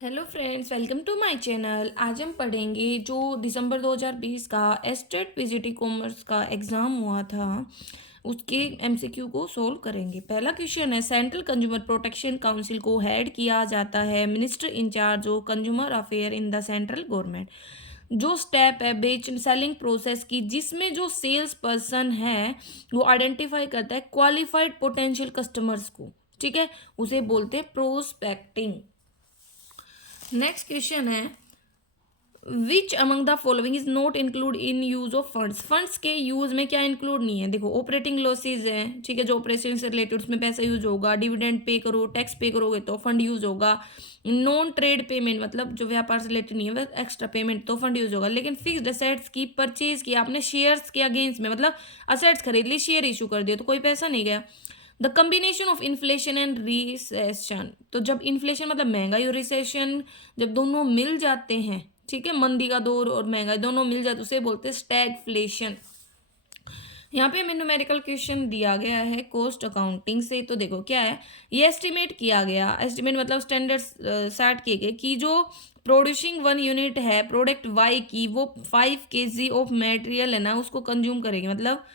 Hello friends, welcome to my channel. आज हम पढ़ेंगे जो दिसंबर 2020 का एस्टेट पीजीटी कॉमर्स का एग्ज़ाम हुआ था उसके एमसीक्यू को सोल्व करेंगे। पहला क्वेश्चन है, सेंट्रल कंज्यूमर प्रोटेक्शन काउंसिल को हेड किया जाता है minister incharge of consumer affair in the central government. जो स्टेप है बेच सेलिंग प्रोसेस की, जिसमें जो सेल्स पर्सन है वो आइडेंटिफाई करता है क्वालिफाइड पोटेंशियल कस्टमर्स को, ठीक है, उसे बोलते हैं प्रोस्पेक्टिंग। नेक्स्ट क्वेश्चन है, विच among the following is not include in use of funds. Funds के यूज में क्या इंक्लूड नहीं है? देखो, ऑपरेटिंग लॉसेज है, ठीक है, जो ऑपरेशन से रिलेटेड उसमें पैसा यूज होगा। डिविडेंड पे करो, टैक्स पे करोगे तो फंड यूज होगा। नॉन ट्रेड पेमेंट मतलब जो व्यापार से रिलेटेड नहीं है वह एक्स्ट्रा पेमेंट तो फंड यूज होगा। लेकिन फिक्स्ड असेट्स की परचेज की आपने शेयर्स के अगेंस्ट में, मतलब असेट्स खरीद ली, शेयर इशू कर दिया तो कोई पैसा नहीं गया। The combination of inflation and recession, तो जब इन्फ्लेशन मतलब महंगाई और रिसेशन जब दोनों मिल जाते हैं, ठीक है, मंदी का दौर और महंगाई दोनों मिल जाते उसे बोलते हैं स्टैगफ्लेशन। यहाँ पे हमें न्यूमेरिकल क्वेश्चन दिया गया है कॉस्ट अकाउंटिंग से। तो देखो क्या है, ये एस्टिमेट किया गया, एस्टिमेट मतलब स्टैंडर्ड सेट किए गए कि जो प्रोड्यूसिंग 1 यूनिट है प्रोडक्ट वाई की, वो 5 kg ऑफ मटेरियल है ना उसको कंज्यूम करेगी, मतलब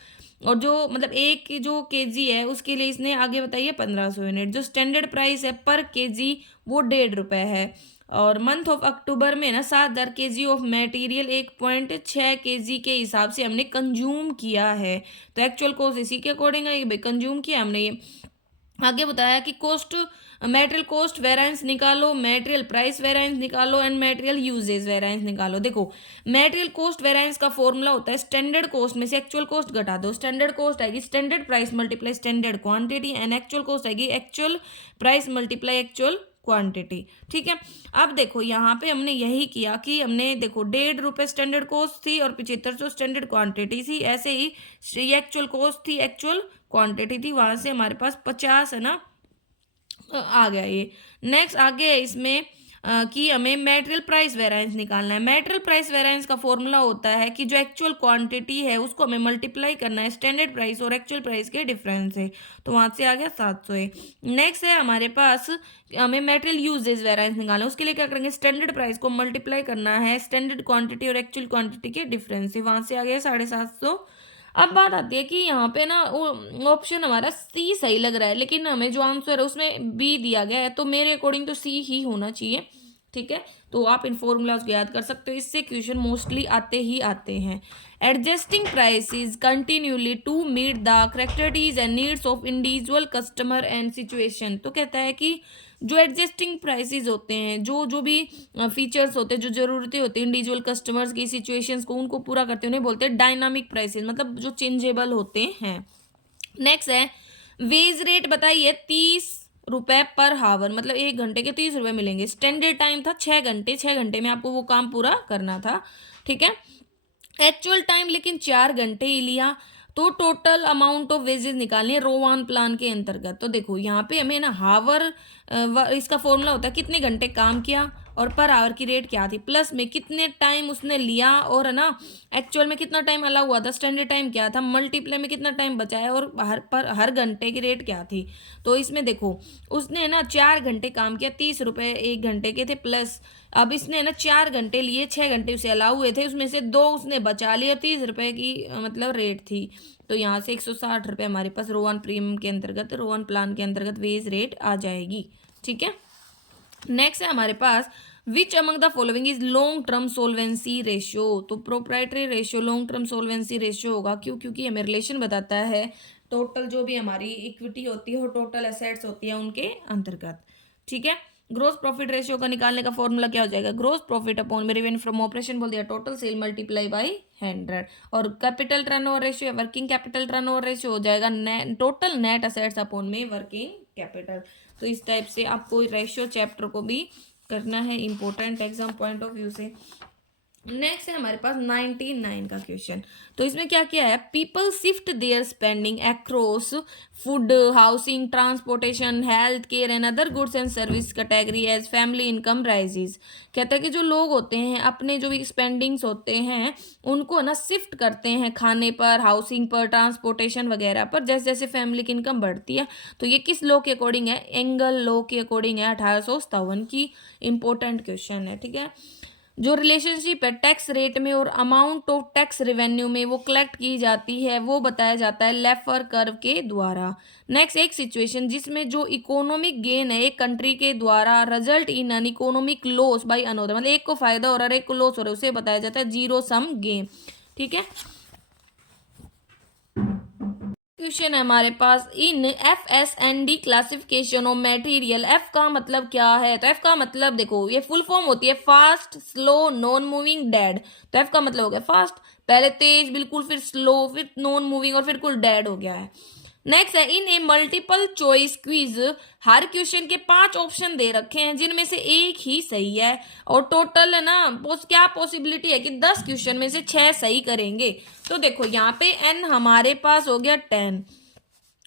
और जो मतलब एक जो केजी है उसके लिए इसने आगे बताइए 1500 यूनिट। जो स्टैंडर्ड प्राइस है पर केजी वो 1.5 रुपये है। और मंथ ऑफ अक्टूबर में ना 7,000 kg ऑफ मटेरियल 1.6 kg के हिसाब से हमने कंज्यूम किया है। तो एक्चुअल कॉस्ट इसी के अकॉर्डिंग है, भाई कंज्यूम किया हमने ये। आगे बताया कि कॉस्ट, मटेरियल कॉस्ट वेरिएंस निकालो, मटेरियल प्राइस वेरिएंस निकालो एंड मटेरियल यूजेज वेरिएंस निकालो। देखो, मटेरियल कॉस्ट वेरिएंस का फॉर्मूला होता है स्टैंडर्ड कॉस्ट में से एक्चुअल कॉस्ट घटा दो। स्टैंडर्ड कॉस्ट आएगी standard price multiply standard quantity, and actual cost आएगी actual price multiply actual quantity, ठीक है। अब देखो यहाँ पे हमने यही किया कि हमने देखो 1.5 रुपये स्टैंडर्ड कॉस्ट थी और 7500 स्टैंडर्ड क्वांटिटी थी। ऐसे ही ये एक्चुअल कॉस्ट थी, एक्चुअल क्वांटिटी थी, वहां से हमारे पास 50 है ना आ गया ये। नेक्स्ट आगे है इसमें कि हमें मटेरियल प्राइस वेरिएंस निकालना है। मटेरियल प्राइस वेरिएंस का फॉर्मूला होता है कि जो एक्चुअल क्वांटिटी है उसको हमें मल्टीप्लाई करना है स्टैंडर्ड प्राइस और एक्चुअल प्राइस के डिफरेंस है, तो वहां से आ गया 700 है। नेक्स्ट है हमारे पास, हमें मटेरियल यूजेज वेरिएंस निकालना है। उसके लिए क्या करेंगे, स्टैंडर्ड प्राइस को मल्टीप्लाई करना है स्टैंडर्ड क्वांटिटी और एक्चुअल क्वांटिटी के डिफरेंस से, वहां से आ गया 750। अब बात आती है कि यहाँ पे ना ऑप्शन हमारा सी सही लग रहा है, लेकिन हमें जो आंसर है उसमें बी दिया गया है, तो मेरे अकॉर्डिंग तो सी ही होना चाहिए, ठीक है। तो आप इन फॉर्मूलाज को याद कर सकते हो, इससे क्वेश्चन मोस्टली आते ही आते हैं। Adjusting prices continuously to meet the characteristics and needs of individual customer and situation. तो कहता है कि जो एडजस्टिंग प्राइसेस होते हैं, जो जो भी फीचर्स होते हैं, जो ज़रूरतें होती हैं इंडिविजुअल कस्टमर्स की सिचुएशंस को, उनको पूरा करते हैं, उन्हें बोलते हैं डायनामिक प्राइसेस, मतलब जो चेंजेबल होते हैं। नेक्स्ट है, वेज रेट बताइए 30 रुपये पर हावर, मतलब 1 घंटे के 30 रुपये मिलेंगे। स्टैंडर्ड टाइम था 6 घंटे, 6 घंटे में आपको वो काम पूरा करना था, ठीक है। एक्चुअल टाइम लेकिन 4 घंटे ही लिया। तो टोटल अमाउंट ऑफ वेजेस निकालनी है रोवान प्लान के अंतर्गत। तो देखो यहाँ पे हमें ना हावर, इसका फॉर्मूला होता है कितने घंटे काम किया और पर आवर की रेट क्या थी, प्लस में कितने टाइम उसने लिया और है ना एक्चुअल में कितना टाइम अलाउ हुआ था, स्टैंडर्ड टाइम क्या था, मल्टीप्लाई में कितना टाइम बचाया और हर घंटे की रेट क्या थी। तो इसमें देखो उसने ना 4 घंटे काम किया, 30 रुपये 1 घंटे के थे, प्लस अब इसने ना 4 घंटे लिए, 6 घंटे उसे अलाउ हुए थे, उसमें से 2 उसने बचा लिए, 30 रुपये की मतलब रेट थी। तो यहाँ से 160 रुपये हमारे पास रोवन प्रीमियम के अंतर्गत, रोवन प्लान के अंतर्गत वेज रेट आ जाएगी, ठीक है। नेक्स्ट है हमारे पास, which among the following is long term solvency ratio. तो proprietary ratio long term solvency ratio होगा, क्यों? क्योंकि हमें रिलेशन बताता है टोटल जो भी हमारी इक्विटी होती है और टोटल एसेट्स होती है उनके अंतर्गत, ठीक है। ग्रोस प्रॉफिट रेशियो का निकालने का फॉर्मूला क्या हो जाएगा, ग्रोस प्रॉफिट अपॉन में रेवेन्यू फ्रॉम ऑपरेशन बोल दिया, टोटल सेल मल्टीप्लाई बाई 100। और capital turnover ratio, working capital turnover ratio हो जाएगा टोटल नेट असेट्स अपॉन में वर्किंग कैपिटल। तो इस टाइप से आपको रेशियो चैप्टर को भी करना है, important exam point of view से। नेक्स्ट है हमारे पास 99 का क्वेश्चन। तो इसमें क्या किया है, people shift their spending across food, housing, transportation, health care and other goods and service category as family income rises. कहता है कि जो लोग होते हैं अपने जो भी स्पेंडिंग्स होते हैं उनको ना शिफ्ट करते हैं खाने पर, हाउसिंग पर, ट्रांसपोर्टेशन वगैरह पर, जैसे जैसे फैमिली की इनकम बढ़ती है। तो ये किस लॉ के अकॉर्डिंग है, एंगल लॉ के अकॉर्डिंग है, 1857 की इंपॉर्टेंट क्वेश्चन है। ठीक है, जो रिलेशनशिप है टैक्स रेट में और अमाउंट ऑफ टैक्स रेवेन्यू में वो कलेक्ट की जाती है, वो बताया जाता है लेफर कर्व के द्वारा। नेक्स्ट, एक सिचुएशन जिसमें जो इकोनॉमिक गेन है एक कंट्री के द्वारा result in an economic loss by another, मतलब एक को फायदा हो रहा है एक को लॉस हो रहा है, उसे बताया जाता है जीरो सम गेन। ठीक है, क्वेश्चन है हमारे पास, इन FSND classification of material, F का मतलब क्या है, तो एफ का मतलब देखो ये फुल फॉर्म होती है fast, slow, non moving, dead. तो एफ का मतलब हो गया फास्ट, पहले तेज बिल्कुल, फिर स्लो, फिर नॉन मूविंग और फिर कुल डेड हो गया है। नेक्स्ट है, इन ए मल्टीपल चॉइस क्विज, हर क्वेश्चन के 5 ऑप्शन दे रखे हैं जिनमें से एक ही सही है, और टोटल है ना क्या पॉसिबिलिटी है कि 10 क्वेश्चन में से 6 सही करेंगे। तो देखो यहाँ पे n हमारे पास हो गया 10,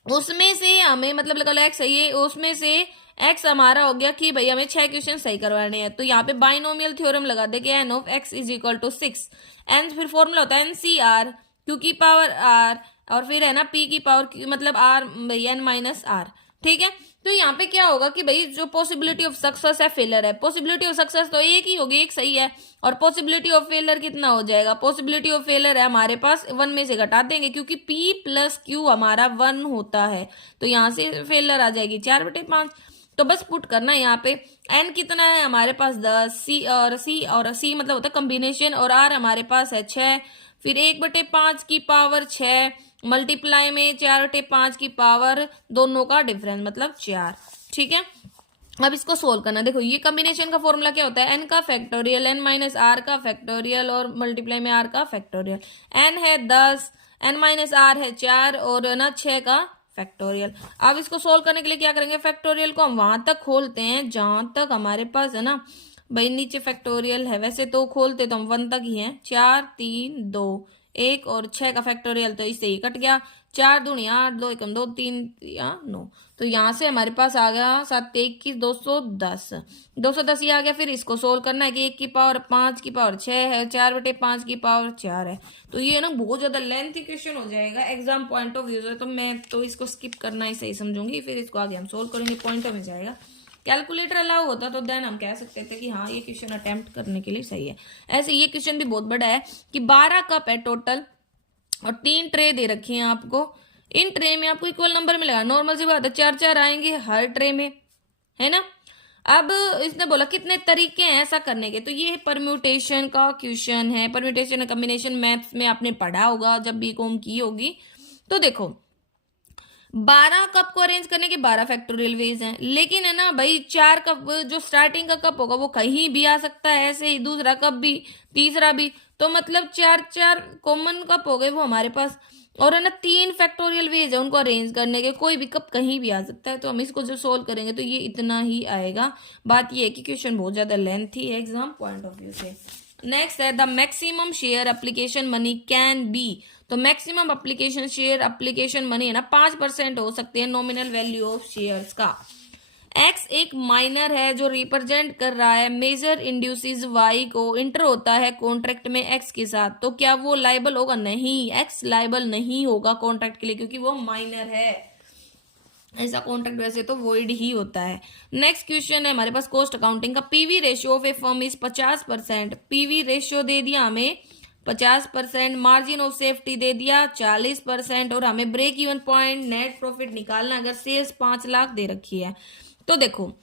उसमें से हमें मतलब लगा लो x सही है, उसमें से x हमारा हो गया कि भाई हमें 6 क्वेश्चन सही करवाने हैं। तो यहाँ पे बाइनोमियल थ्योरम लगा दे कि n of x is equal to 6, N फिर फॉर्मूला होता है NCR, q की पावर r, और फिर है ना p की पावर मतलब r n माइनस r। ठीक है, तो यहाँ पे क्या होगा कि भाई जो पॉसिबिलिटी ऑफ सक्सेस है फेलर है, पॉसिबिलिटी ऑफ सक्सेस तो एक ही होगी, एक सही है, और पॉसिबिलिटी ऑफ फेलर कितना हो जाएगा, पॉसिबिलिटी ऑफ फेलर है हमारे पास 1 में से घटा देंगे क्योंकि p प्लस क्यू हमारा 1 होता है, तो यहाँ से फेलर आ जाएगी 4/5। तो बस पुट करना है यहाँ पे, n कितना है हमारे पास 10, c मतलब होता है कॉम्बिनेशन, और r हमारे पास है 6, फिर 1/5 की पावर 6 मल्टीप्लाई में 4/5 की पावर, दोनों का डिफरेंस मतलब 4। ठीक है, अब इसको सोल्व करना। देखो ये कॉम्बिनेशन का फॉर्मूला क्या होता है, n का फैक्टोरियल, n माइनस आर का फैक्टोरियल, और मल्टीप्लाई में r का फैक्टोरियल। n है 10, n माइनस आर है 4, और ना 6 का फैक्टोरियल। अब इसको सोल्व करने के लिए क्या करेंगे, फैक्टोरियल को हम वहां तक खोलते हैं जहां तक हमारे पास है ना भाई नीचे फैक्टोरियल है, वैसे तो खोलते तो हम 1 तक ही हैं, 4 3 2 1, और 6 का फैक्टोरियल तो इससे ही कट गया, 4 दूनी 8, 2 एकम 2, 3 या 9। तो यहाँ से हमारे पास आ गया 7 21 210, 210 ये आ गया। फिर इसको सोल्व करना है कि 1 की पावर 5 की पावर 6 है, 4/5 की पावर 4 है। तो ये ना बहुत ज्यादा लेंथी क्वेश्चन हो जाएगा एग्जाम पॉइंट ऑफ व्यू से, तो मैं तो इसको स्किप करना ही सही समझूंगी, फिर इसको आगे हम सोल्व करेंगे, पॉइंटर में जाएगा। कैलकुलेटर अलाउ होता तो देन हम कह सकते थे कि हाँ ये क्वेश्चन अटेम्प्ट करने के लिए सही है। ऐसे ये क्वेश्चन भी बहुत बड़ा है कि 12 कप है टोटल, और 3 ट्रे दे रखी हैं आपको, इन ट्रे में आपको इक्वल नंबर मिलेगा, नॉर्मल सी बात है 4-4 आएंगे हर ट्रे में, है ना। अब इसने बोला कितने तरीके हैं ऐसा करने के, तो ये परम्यूटेशन का क्वेश्चन है, परम्यूटेशन कॉम्बिनेशन मैथ्स में आपने पढ़ा होगा जब बीकॉम की होगी। तो देखो 12 कप को अरेंज करने के 12 फैक्टोरियल वेज हैं, लेकिन है ना भाई 4 कप जो स्टार्टिंग का कप होगा वो कहीं भी आ सकता है, ऐसे ही दूसरा कप भी, तीसरा भी, तो मतलब 4-4 कॉमन कप हो गए वो हमारे पास, और है ना 3 फैक्टोरियल वेज है उनको अरेंज करने के, कोई भी कप कहीं भी आ सकता है। तो हम इसको जो सोल्व करेंगे तो ये इतना ही आएगा। बात ये है कि क्वेश्चन बहुत ज्यादा लेंथी है एग्जाम पॉइंट ऑफ व्यू से। नेक्स्ट है, the maximum share application money can be, तो maximum application share application money है ना 5% हो सकती है नॉमिनल वैल्यू ऑफ शेयर्स का। एक्स एक माइनर है जो रिप्रेजेंट कर रहा है मेजर इंड्यूसिस वाई को, इंटर होता है कॉन्ट्रैक्ट में एक्स के साथ, तो क्या वो लाइबल होगा, नहीं, एक्स लाइबल नहीं होगा कॉन्ट्रैक्ट के लिए क्योंकि वो माइनर है, ऐसा कॉन्ट्रैक्ट वैसे तो वॉइड ही होता है। नेक्स्ट क्वेश्चन है हमारे पास कॉस्ट अकाउंटिंग का, PV ratio of a firm is 50%, PV ratio दे दिया हमें 50%, मार्जिन ऑफ सेफ्टी दे दिया 40%, और हमें break even point net profit निकालना अगर सेल्स 5 लाख दे रखी है। तो देखो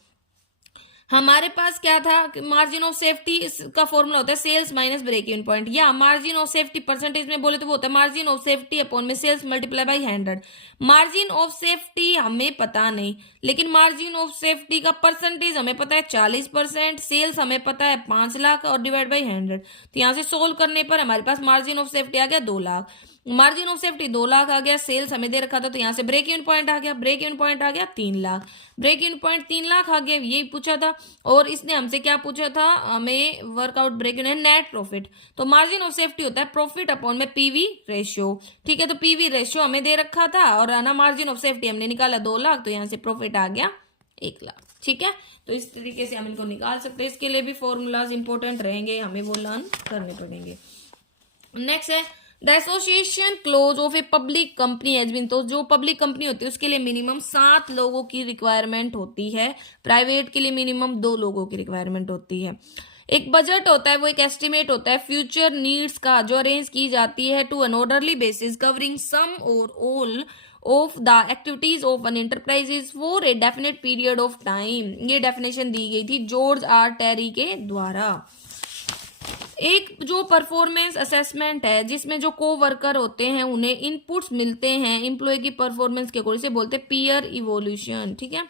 हमारे पास क्या था, मार्जिन ऑफ सेफ्टी का फॉर्मूला होता है sales minus break even point, या मार्जिन ऑफ सेफ्टी परसेंटेज में बोले तो वो होता है मार्जिन ऑफ सेफ्टी अपॉन में sales multiply by 100। Margin of safety हमें पता नहीं, लेकिन मार्जिन ऑफ सेफ्टी का परसेंटेज हमें पता है 40%, सेल्स हमें पता है 5 लाख और डिवाइड बाई 100। तो यहाँ से सोल्व करने पर हमारे पास मार्जिन ऑफ सेफ्टी आ गया 2 lakh. Margin of safety 2 lakh आ गया, सेल्स हमें दे रखा था तो यहाँ से ब्रेक इवन पॉइंट आ गया, ब्रेक इवन पॉइंट आ गया 3 lakh, break even point 3 lakh आ गया, यही पूछा था। और इसने हमसे क्या पूछा था, हमें work out break even net profit. तो मार्जिन ऑफ सेफ्टी होता है प्रॉफिट अपॉन में पीवी रेशियो, ठीक है। तो पीवी रेशियो हमें दे रखा था और है ना मार्जिन ऑफ सेफ्टी हमने निकाला 2 लाख, तो यहाँ से प्रॉफिट आ गया 1 लाख, ठीक है। तो इस तरीके से हम इनको निकाल सकते हैं। इसके लिए भी फॉर्मूलाज इंपॉर्टेंट रहेंगे, हमें वो लर्न करने पड़ेंगे। नेक्स्ट है the association close of a public company has been. तो जो पब्लिक कंपनी होती है उसके लिए मिनिमम 7 लोगों की रिक्वायरमेंट होती है, प्राइवेट के लिए मिनिमम 2 लोगों की रिक्वायरमेंट होती है। एक बजट होता है, वो एक एस्टिमेट होता है फ्यूचर नीड्स का, जो अरेंज की जाती है to an orderly basis covering some or all of the activities of an enterprises for a definite period of time. ये डेफिनेशन दी गई थी जॉर्ज आर टेरी के द्वारा। एक जो परफॉर्मेंस असेसमेंट है जिसमें जो को वर्कर होते हैं उन्हें इनपुट्स मिलते हैं एम्प्लॉय की परफॉर्मेंस के अकॉर्डिंग, से बोलते हैं पीयर इवोल्यूशन, ठीक है।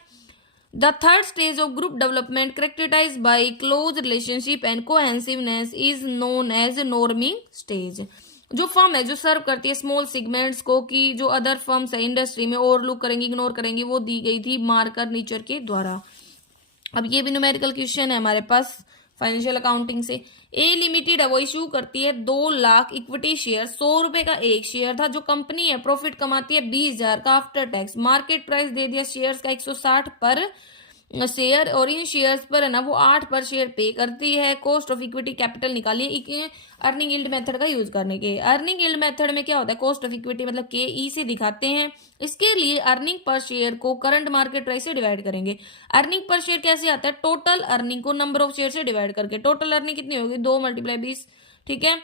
The third stage of group development characterized by close relationship and cohesiveness is known as norming stage. जो फर्म है जो सर्व करती है स्मॉल सेगमेंट्स को, कि जो अदर फर्म्स है इंडस्ट्री में ओवरलुक करेंगी, इग्नोर करेंगी, वो दी गई थी मार्कर नीचर के द्वारा। अब ये भी न्यूमेरिकल क्वेश्चन है हमारे पास फाइनेंशियल अकाउंटिंग से। ए लिमिटेड है वो इशू करती है 2 लाख इक्विटी शेयर, 100 रुपए का एक शेयर था। जो कंपनी है प्रॉफिट कमाती है 20,000 का आफ्टर टैक्स, मार्केट प्राइस दे दिया शेयर्स का 160 पर शेयर, और इन शेयर्स पर है ना वो 8 पर शेयर पे करती है। कॉस्ट ऑफ इक्विटी कैपिटल निकालिए अर्निंग यील्ड मेथड का यूज करने के। अर्निंग यील्ड मेथड में क्या होता है, कॉस्ट ऑफ इक्विटी मतलब के ई से दिखाते हैं। इसके लिए अर्निंग पर शेयर को करंट मार्केट प्राइस से डिवाइड करेंगे। अर्निंग पर शेयर कैसे आता है, टोटल अर्निंग को नंबर ऑफ शेयर से डिवाइड करके। टोटल अर्निंग कितनी होगी, 2 × 20, ठीक है,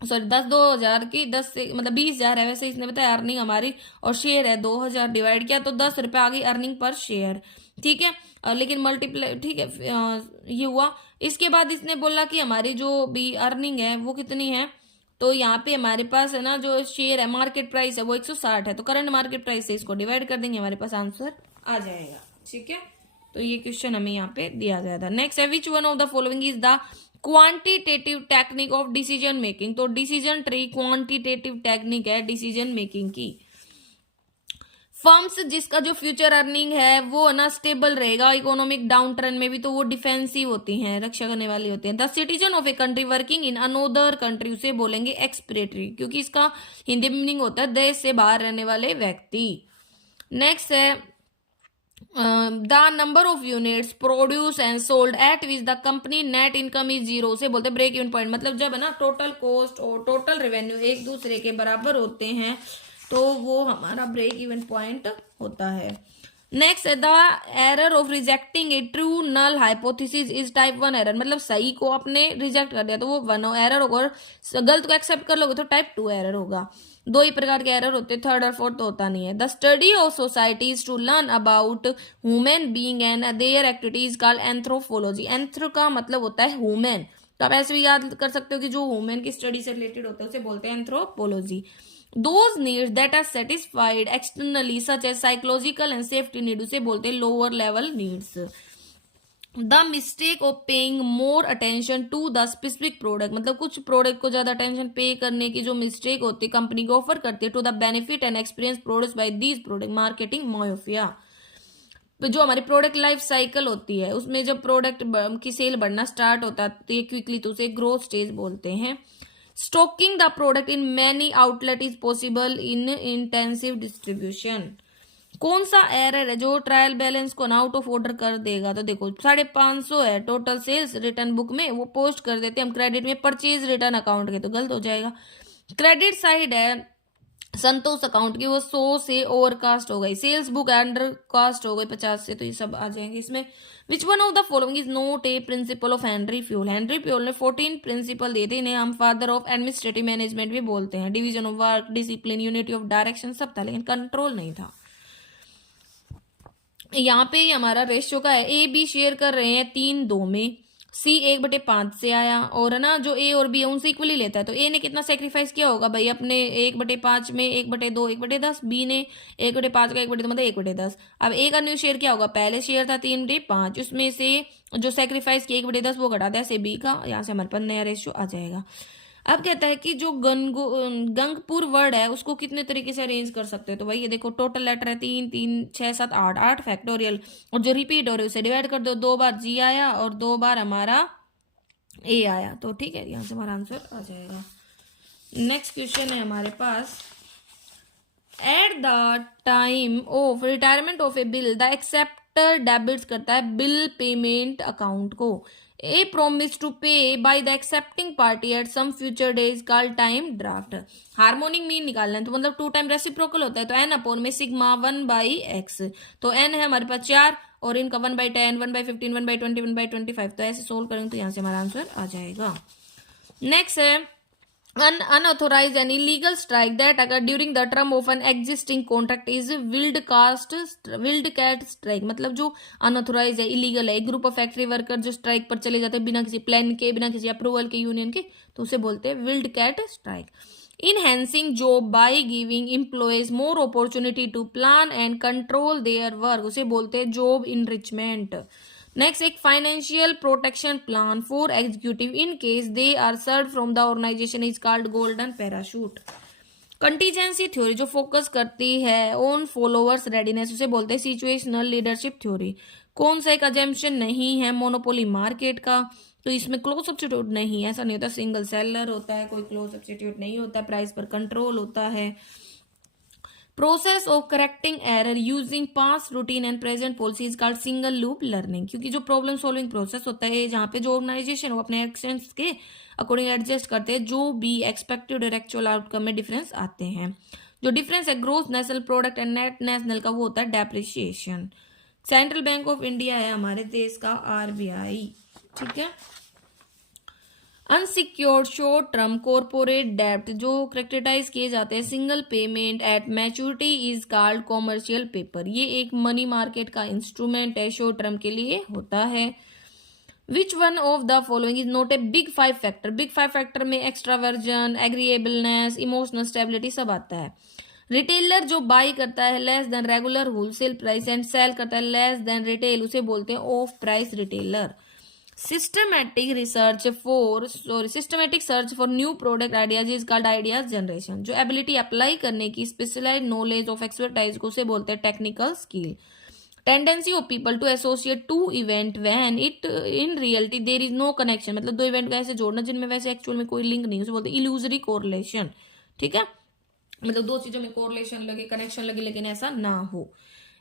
सॉरी 10 की 10 से मतलब 20,000 है, वैसे इसने बताया अर्निंग हमारी, और शेयर है 2,000, डिवाइड किया तो 10 रुपए आ गई अर्निंग पर शेयर, ठीक है। लेकिन मल्टीप्लाई, ठीक है, ये हुआ। इसके बाद इसने बोला कि हमारी जो भी अर्निंग है वो कितनी है, तो यहाँ पे हमारे पास है ना जो शेयर है मार्केट प्राइस है वो 160 है, तो करंट मार्केट प्राइस से इसको डिवाइड कर देंगे, हमारे पास आंसर आ जाएगा, ठीक है। तो ये क्वेश्चन हमें यहाँ पे दिया गया था। नेक्स्ट है which one of the following is the quantitative technique of decision making. तो डिसीजन ट्री क्वांटिटेटिव टेक्निक है डिसीजन मेकिंग की। फर्म्स जिसका जो फ्यूचर अर्निंग है वो ना स्टेबल रहेगा इकोनॉमिक डाउन टर्न में भी, तो वो डिफेंसिव होती हैं, रक्षा करने वाली होती हैं। The citizen of a country working in another country, उसे बोलेंगे एक्सपिरेटरी, क्योंकि इसका हिंदी मीनिंग होता है देश से बाहर रहने वाले व्यक्ति। नेक्स्ट है the number of units produce and sold at which the company net income is 0, उसे बोलते हैं ब्रेक इवन पॉइंट। मतलब जब है ना टोटल कॉस्ट और टोटल रेवेन्यू एक दूसरे के बराबर होते हैं तो वो हमारा ब्रेक इवन पॉइंट होता है। Next the error of rejecting a true null hypothesis is type 1 error. मतलब सही को आपने रिजेक्ट कर दिया तो वो 1 एरर होगा, और गलत को एक्सेप्ट कर लोगे तो टाइप 2 एरर होगा। 2 ही प्रकार के एरर होते हैं, थर्ड और फोर्थ तो होता नहीं है। The study of societies to learn about human being and their activities called anthropology. Anthro का मतलब होता है ह्यूमन, तो आप ऐसे भी याद कर सकते हो कि जो ह्यूमन की स्टडी से रिलेटेड होता है उसे बोलते हैं anthropology. Those needs that are satisfied externally such as psychological and safety need, उसे बोलते हैं lower level needs. The mistake of paying more attention to the specific product, मतलब कुछ प्रोडक्ट को ज्यादा अटेंशन पे करने की जो मिस्टेक होती है कंपनी को ऑफर करती है, to the benefit and experience produce by these product, marketing myopia. जो हमारी प्रोडक्ट लाइफ साइकिल होती है उसमें जब प्रोडक्ट की सेल बढ़ना स्टार्ट होता है तो ये क्विकली, तो उसे ग्रोथ स्टेज बोलते हैं। Stocking the product in many outlet is possible in intensive distribution. कौन सा एरर है जो ट्रायल बैलेंस को ना आउट ऑफ ऑर्डर कर देगा, तो देखो 550 है टोटल सेल्स रिटर्न बुक में, वो पोस्ट कर देते हैं हम क्रेडिट में परचेज रिटर्न अकाउंट के, तो गलत हो जाएगा। क्रेडिट साइड है संतोष अकाउंट की, वो 100 से ओवर कास्ट हो गई। सेल्स बुक अंडर कास्ट हो गई 50 से, तो ये सब आ जाएंगे इसमें। विच one of the following is not A principle of Henry fuel. Henry fuel ने 14 प्रिंसिपल दिए थे, इन्हें हम फादर ऑफ एडमिनिस्ट्रेटिव मैनेजमेंट भी बोलते हैं। Division of work, discipline, unity of direction सब था, लेकिन कंट्रोल नहीं था। यहाँ पे हमारा रेशियो का है, ए बी शेयर कर रहे हैं 3-2 में, सी 1/5 से आया, और है ना जो ए और बी है उनसे इक्वली लेता है, तो ए ने कितना सेक्रीफाइस किया होगा भाई अपने 1/5 में, 1/2, 1/10, बी ने 1/5 का 1/2 मतलब 1/10। अब ए का न्यू शेयर क्या होगा, पहले शेयर था 3/5, उसमें से जो सेक्रीफाइस किया 1/10 वो घटा दिया से बी का, यहाँ से हमारे पास नया रेशियो आ जाएगा। अब कहता है कि जो गंगपुर वर्ड है उसको कितने तरीके से अरेंज कर सकते हो, तो भाई ये देखो टोटल लेटर है 3 3 6 7 8, 8 फैक्टोरियल, और जो रिपीट हो रहे उसे डिवाइड कर दो, 2 बार जी आया और 2 बार हमारा ए आया, तो ठीक है, यहाँ से हमारा आंसर आ जाएगा। नेक्स्ट क्वेश्चन है हमारे पास, at the time of retirement of a bill the acceptor debits करता है बिल पेमेंट अकाउंट को, a promise to pay by the accepting party at some future days called time draft. Harmonic mean निकालना है तो मतलब 2 time reciprocal होता है, तो एन अपॉन में सिग्मा 1/x, तो एन है हमारे पास 4 और इनका 1/10 1/15 1/20 1/25, तो ऐसे सोल्व करेंगे तो यहाँ से हमारा आंसर आ जाएगा। नेक्स्ट है unauthorized and illegal strike that occur during the term of an existing contract is wildcat strike। मतलब जो अनऑथोराइज है, इलीगल है, एक ग्रुप ऑफ फैक्ट्री वर्कर जो स्ट्राइक पर चले जाते हैं बिना किसी प्लान के, बिना किसी अप्रूवल के, यूनियन के, तो उसे बोलते हैं wildcat strike. Enhancing job by giving employees more opportunity to plan and control their work, उसे बोलते हैं जॉब इनरिचमेंट। नेक्स्ट, एक financial protection plan for executive in case they are serve from the organization is called golden parachute. Contingency theory जो focus करती है on followers readiness, उसे बोलते हैं सिचुएशनल लीडरशिप थ्योरी। कौन सा एक अजम्पशन नहीं है मोनोपोली मार्केट का, तो इसमें क्लोज सब्स्टिट्यूट नहीं, ऐसा नहीं होता, सिंगल सेलर होता है, कोई क्लोज सब्स्टिट्यूट नहीं होता, प्राइस पर कंट्रोल होता है। Process of correcting error using past routine and present policy is called single loop learning, क्योंकि जो प्रॉब्लम सॉल्विंग प्रोसेस होता है जहाँ पे जो ऑर्गेनाइजेशन वो अपने एक्शंस के अकॉर्डिंग एडजस्ट करते हैं, जो भी एक्सपेक्टेड और एक्चुअल आउटकम में डिफरेंस आते हैं। जो डिफरेंस है growth national product and net national का, वो होता है depreciation. Central bank of India है हमारे देश का RBI, ठीक है। अनसिक्योर्ड शॉर्ट टर्म कॉर्पोरेट डेब्ट जो करेक्टराइज किए जाते हैं single payment at maturity is called commercial paper, ये एक मनी मार्केट का इंस्ट्रूमेंट है, शॉर्ट टर्म के लिए होता है। Which one of the following is not a big 5 factor, big 5 factor में एक्स्ट्रावर्जन, एग्रीएबलनेस, इमोशनल स्टेबिलिटी सब आता है। रिटेलर जो बाई करता है less than regular wholesale price and sale करता है लेस देन रिटेल, उसे बोलते हैं off price retailer. Systematic search for new product ideas is called ideas generation, जो एबिलिटी अप्लाई करने की स्पेशलाइज नॉलेज ऑफ एक्सपर्टाइज को उसे बोलते हैं technical skill. Tendency of people to associate to event when it in reality there is no connection, मतलब 2 event को ऐसे जोड़ना जिनमें वैसे एक्चुअल में कोई लिंक नहीं, उसे बोलते हैं इल्यूजरी कोरिलेशन, ठीक है, मतलब 2 चीजों में कोरिलेशन लगे, कनेक्शन लगे, लेकिन ऐसा ना हो।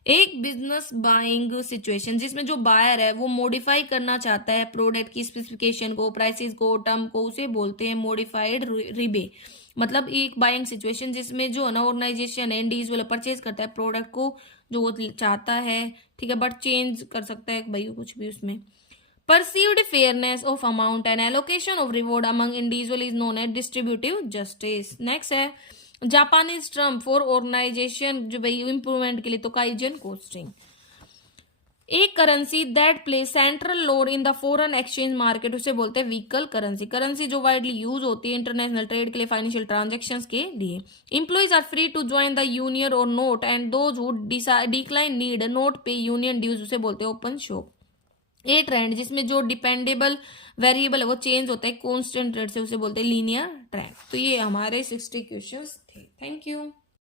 एक बिजनेस बाइंग सिचुएशन जिसमें जो बायर है वो मॉडिफाई करना चाहता है प्रोडक्ट की स्पेसिफिकेशन को, प्राइसेस को, टर्म को, उसे बोलते हैं मॉडिफाइड रिबे। मतलब एक बाइंग सिचुएशन जिसमें जो है ना ऑर्गेनाइजेशन है इंडिविजुअल परचेज करता है प्रोडक्ट को जो वो चाहता है, ठीक है, बट चेंज कर सकता है भाई कुछ भी उसमें। Perceived fairness of amount and allocation of reward among individual is known as distributive justice. Next है जापानीज टर्म फॉर ऑर्गेनाइजेशन जो भाई इंप्रूवमेंट के लिए, तो काइजन कोस्टिंग। एक currency that play central role in the foreign exchange market, उसे बोलते हैं व्हीकल करेंसी, करेंसी जो वाइडली यूज होती है इंटरनेशनल ट्रेड के लिए, फाइनेंशियल ट्रांजैक्शंस के लिए। Employees are free to join the union or not and those who decline need not pay union dues, उसे बोलते हैं ओपन शॉप। ए ट्रेंड जिसमें जो डिपेंडेबल वेरिएबल है वो चेंज होता है कांस्टेंट रेट से, उसे बोलते हैं लीनियर ट्रेंड। तो ये हमारे 60 क्वेश्चंस थे। Thank you.